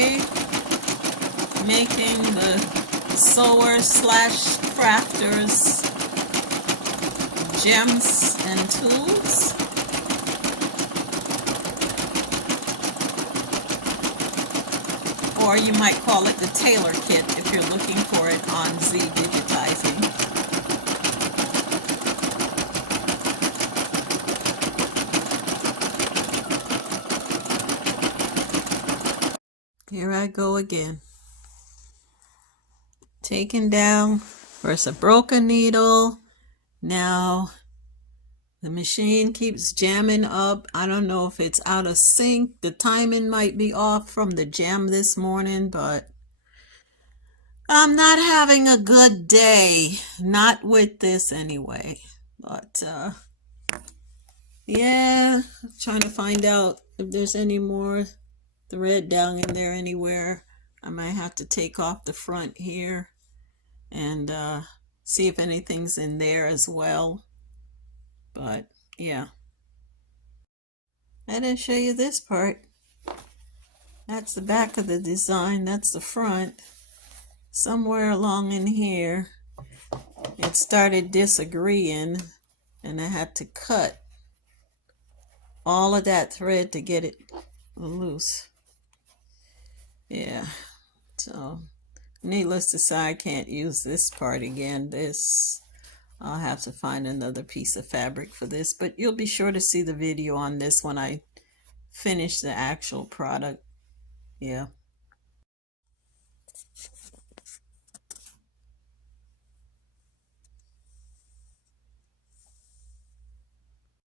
today, making the sewer slash crafters gems and tools. Or you might call it the tailor kit if you're looking for it on Z Digitizing. Here I go again. Taking down first a broken needle. Now the machine keeps jamming up. I don't know if it's out of sync. The timing might be off from the jam this morning, but I'm not having a good day. Not with this anyway. But yeah, trying to find out if there's any more thread down in there anywhere. I might have to take off the front here and see if anything's in there as well. But yeah, I didn't show you this part. That's the back of the design. That's the front. Somewhere along in here it started disagreeing and I had to cut all of that thread to get it loose. Yeah, so needless to say, I can't use this part again. I'll have to find another piece of fabric for this, but you'll be sure to see the video on this when I finish the actual product. Yeah.